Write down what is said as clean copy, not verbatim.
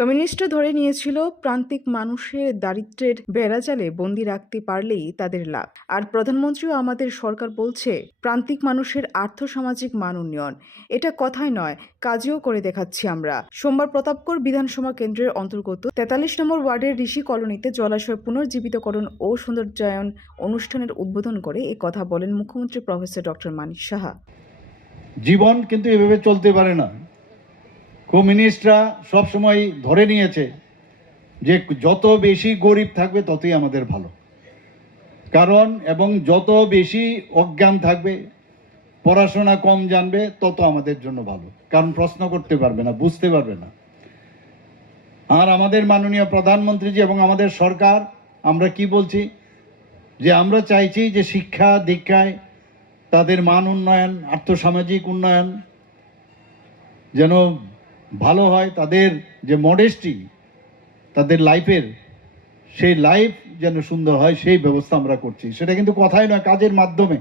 কমিউনিস্টরা ধরে নিয়েছিল প্রান্তিক মানুষের দারিদ্র্যের বেড়াজালে বন্দি রাখতে পারলেই তাদের লাভ। আর প্রধানমন্ত্রীও আমাদের সরকার বলছে প্রান্তিক মানুষের আর্থসামাজিক মান উন্নয়ন। এটা কথাই নয়, কাজেও করে দেখাচ্ছি আমরা। সোমবার প্রতাপগড় বিধানসভা কেন্দ্রের অন্তর্গত 43 নম্বর ওয়ার্ডের ঋষি কলোনিতে জলাশয় পুনর্জীবিতকরণ ও সৌন্দর্যায়ন অনুষ্ঠানের উদ্বোধন করে এ কথা বলেন মুখ্যমন্ত্রী প্রফেসর ডক্টর মানিক সাহা। জীবন কিন্তু এভাবে চলতে পারে না। কমিউনিস্টরা সবসময় ধরে নিয়েছে যে যত বেশি গরিব থাকবে ততই আমাদের ভালো, কারণ এবং যত বেশি অজ্ঞান থাকবে, পড়াশোনা কম জানবে, তত আমাদের জন্য ভালো, কারণ প্রশ্ন করতে পারবে না, বুঝতে পারবে না। আর আমাদের মাননীয় প্রধানমন্ত্রীজি এবং আমাদের সরকার, আমরা কি বলছি যে আমরা চাইছি যে শিক্ষা দীক্ষায় তাদের মান উন্নয়ন, আর্থসামাজিক উন্নয়ন যেন ভালো হয়, তাদের যে মডেস্টি, তাদের লাইফের সেই লাইফ যেন সুন্দর হয়, সেই ব্যবস্থা আমরা করছি। সেটা কিন্তু কথাই নয়, কাজের মাধ্যমে